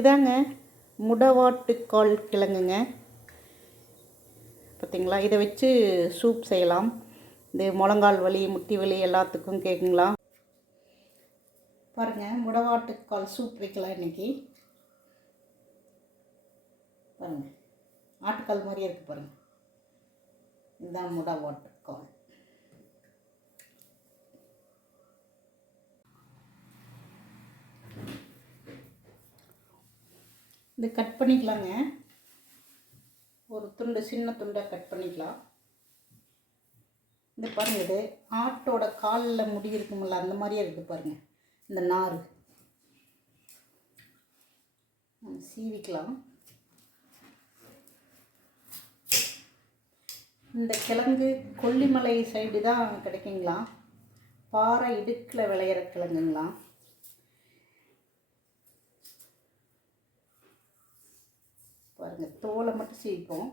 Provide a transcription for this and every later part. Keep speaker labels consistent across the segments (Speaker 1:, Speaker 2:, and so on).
Speaker 1: இதாங்க முடவாட்டுக்கால் கிழங்குங்க. பார்த்தீங்களா இதை வச்சு சூப் செய்யலாம். இது முழங்கால் வலி முட்டி வலி எல்லாத்துக்கும் கேட்குங்களா பாருங்கள் முடவாட்டுக்கால் சூப் வைக்கலாம் இன்றைக்கி பாருங்கள் ஆட்டுக்கால் மாதிரியே இருக்குது பாருங்கள் இதுதான் முடவாட்டுக்கால். இது கட் பண்ணிக்கலாங்க. ஒரு துண்டு சின்ன துண்டாக கட் பண்ணிக்கலாம். இந்த பாருங்க இது ஆட்டோட காலில் முடி இருக்குமில்ல அந்த மாதிரியே இருக்குது பாருங்கள் இந்த நார் சீவிக்கலாம். இந்த கிழங்கு கொல்லிமலை சைடு தான் கிடைக்குங்களா பாறை இடுக்கில் விளையிற கிழங்குங்களா பாருங்க தோலை மட்டும் சீக்கும்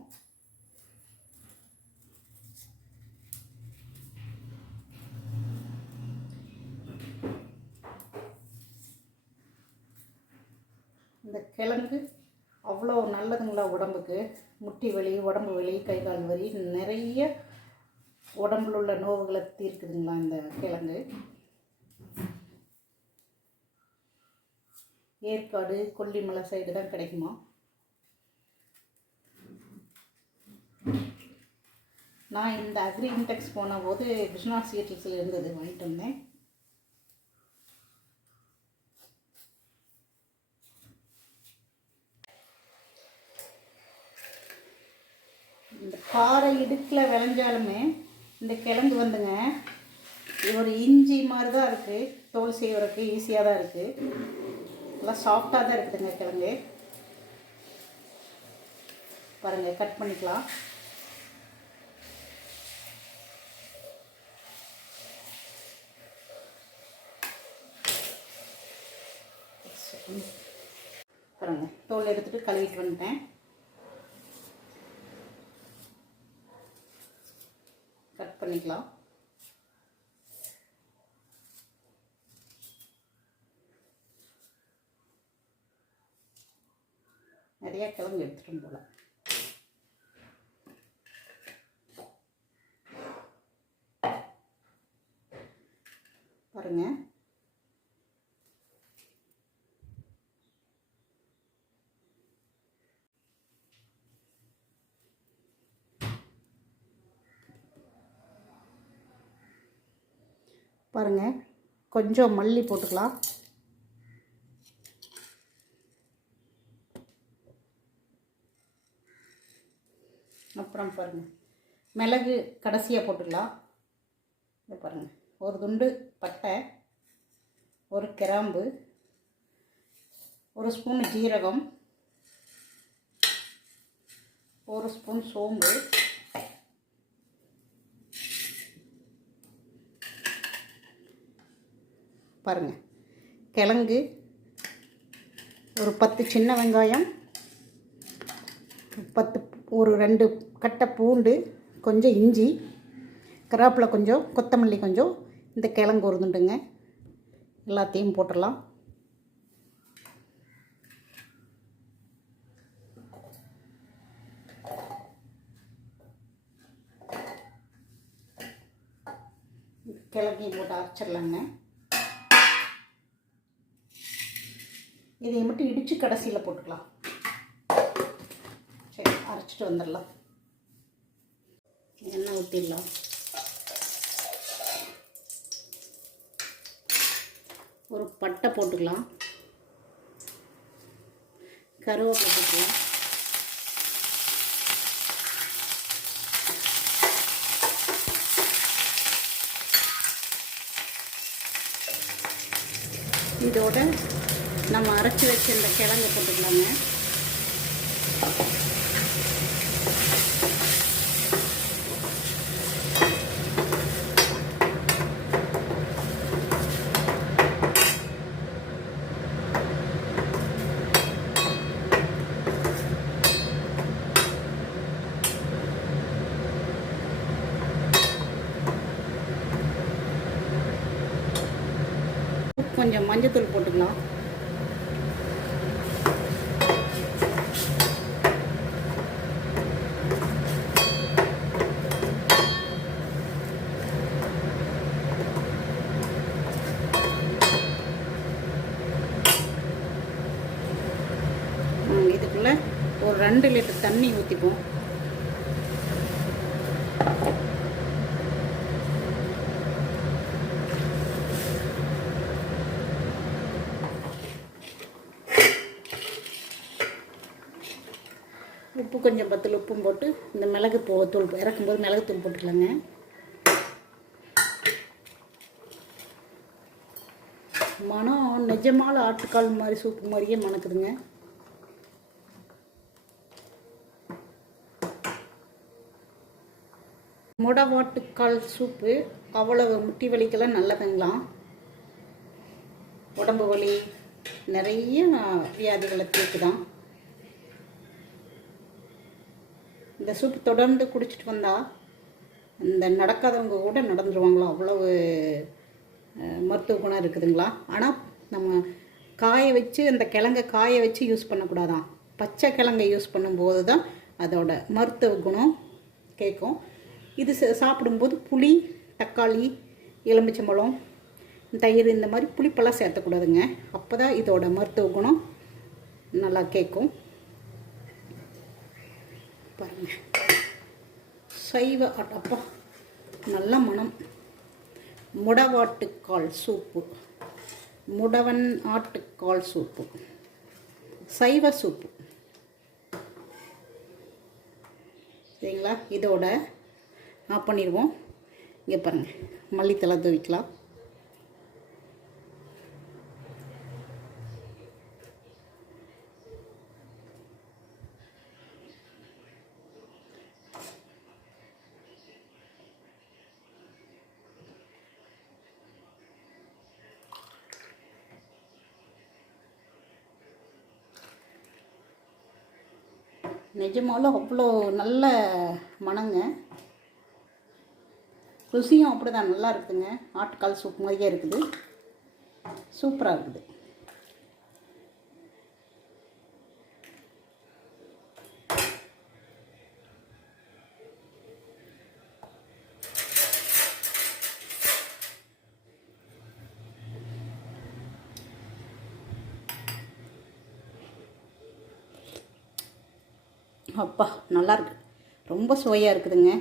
Speaker 1: இந்த கிழங்கு அவ்வளோ நல்லதுங்களா உடம்புக்கு. முட்டி வலி உடம்பு வலி கை கால் வலி நிறைய உடம்புல உள்ள நோவுகளை தீர்க்குதுங்களா இந்த கிழங்கு. ஏற்காடு கொல்லிமலை சைடு தான் கிடைக்குமா? நான் இந்த அக்ரி இன்டெக்ஸ் போன போது கிருஷ்ணா சீட்ஸில் இருந்தது வாங்கிட்டு வந்தேன். இந்த பாறை இடுக்கில் விளைஞ்சாலுமே இந்த கிழங்கு வந்துங்க ஒரு இஞ்சி மாதிரி தான் இருக்குது தோல் செய்வதற்கு ஈஸியாக தான் இருக்குது நல்லா சாஃப்டாக தான் இருக்குதுங்க கிழங்கு. பாருங்கள் கட் பண்ணிக்கலாம் பாருங்க தோல் எடுத்துட்டு கழுவிட்டு வந்துட்டேன். கட் பண்ணிக்கலாம். நிறைய கிழங்கு எடுத்துகிட்டு போல. பாருங்க. பாருங்கள் கொஞ்சம் மல்லி போட்டுக்கலாம். அப்புறம் பாருங்கள் மிளகு கடைசியாக போட்டுக்கலாம். இதை பாருங்கள் ஒரு துண்டு பட்டை ஒரு கிராம்பு ஒரு ஸ்பூன் ஜீரகம் ஒரு ஸ்பூன் சோம்பு. பாருங்க. கிழங்கு ஒரு பத்து சின்ன வெங்காயம் பத்து ஒரு ரெண்டு கட்டை பூண்டு கொஞ்சம் இஞ்சி கிராப்பில் கொஞ்சம் கொத்தமல்லி கொஞ்சம் இந்த கிழங்கு உருந்துட்டுங்க எல்லாத்தையும் போட்டுடலாம். கிழங்கையும் போட்டு அரைச்சிடலாங்க. இதை மட்டும் இடித்து கடைசியில் போட்டுக்கலாம். சரி அரைச்சிட்டு வந்துடலாம். எண்ணெய் ஊற்றிடலாம் ஒரு பட்டை போட்டுக்கலாம். கருவேப்பிலை போட்டுக்கலாம். இதோட நம்ம அரைச்சி வச்சிருந்த கிழங்கு போட்டுக்கலாங்க. கொஞ்சம் மஞ்சத்தூள் போட்டுக்கலாம். இதுக்குள்ளே ஒரு ரெண்டு லிட்டர் தண்ணி ஊற்றிப்போம் உப்பு கொஞ்சம் பத்தில் உப்பும் போட்டு இந்த மிளகு போ தூள் இறக்கும்போது மிளகு தூள் போட்டுக்கலாங்க. மனம் நிஜமான ஆட்டுக்கால் மாதிரி சூப்பு மாதிரியே மணக்குதுங்க. முடவாட்டுக்கால் சூப்பு. அவ்வளவு முட்டி வலிக்கெல்லாம் நல்லதுங்களாம் உடம்பு வலி நிறைய வியாதிகளை தீர்க்குதான். இந்த சூப்பு தொடர்ந்து குடிச்சிட்டு வந்தால் இந்த நடக்காதவங்க கூட நடந்துருவாங்களா? அவ்வளவு மருத்துவ குணம் இருக்குதுங்களா? ஆனால் நம்ம காய வச்சு அந்த கிழங்க காய வச்சு யூஸ் பண்ணக்கூடாதான். பச்சை கிழங்கை யூஸ் பண்ணும்போது தான் அதோட மருத்துவ குணம் கேட்கும். இது சாப்பிடும்போது புளி தக்காளி எலுமிச்சம்பழம் தயிர் இந்த மாதிரி புளிப்பெல்லாம் சேர்த்தக்கூடாதுங்க. அப்போ தான் இதோட மருத்துவ குணம் நல்லா கேட்கும். பாருங்கள் சைவ அடப்பா. நல்ல மனம் முடவாட்டுக்கால் சூப்பு. முடவன் ஆட்டுக்கால் சூப்பு. சைவ சூப்பு. சரிங்களா? இதோட ஆஃப் பண்ணிடுவோம். இங்கே பாருங்கள் மல்லித்தலை துவிக்கலாம். நிஜமாலும் அவ்வளோ நல்ல மணங்க. ருசியும் அப்படி தான் நல்லா இருக்குதுங்க. ஆட்டுக்கால் சூப் மாதிரியே இருக்குது. சூப்பராக இருக்குது. அப்பா நல்லாயிருக்கு ரொம்ப சுவையாக இருக்குதுங்க.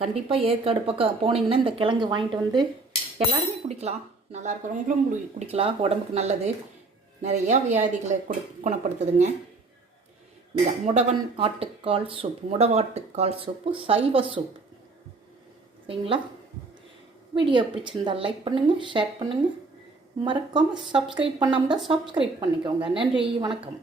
Speaker 1: கண்டிப்பாக ஏற்காடு பக்கம் போனீங்கன்னா இந்த கிழங்கு வாங்கிட்டு வந்து எல்லாருமே குடிக்கலாம். நல்லா இருக்கிறவங்களும் குடிக்கலாம். உடம்புக்கு நல்லது. நிறையா வியாதிகளை கொடு குணப்படுத்துதுங்க. இந்த முடவன் ஆட்டுக்கால் சூப் முடவாட்டுக்கால் சூப்பு சைவ சூப். சரிங்களா? வீடியோ பிடிச்சிருந்தால் லைக் பண்ணுங்கள் ஷேர் பண்ணுங்கள் மறக்காமல் சப்ஸ்கிரைப் பண்ணாமல் தான் சப்ஸ்கிரைப் பண்ணிக்கோங்க. நன்றி வணக்கம்.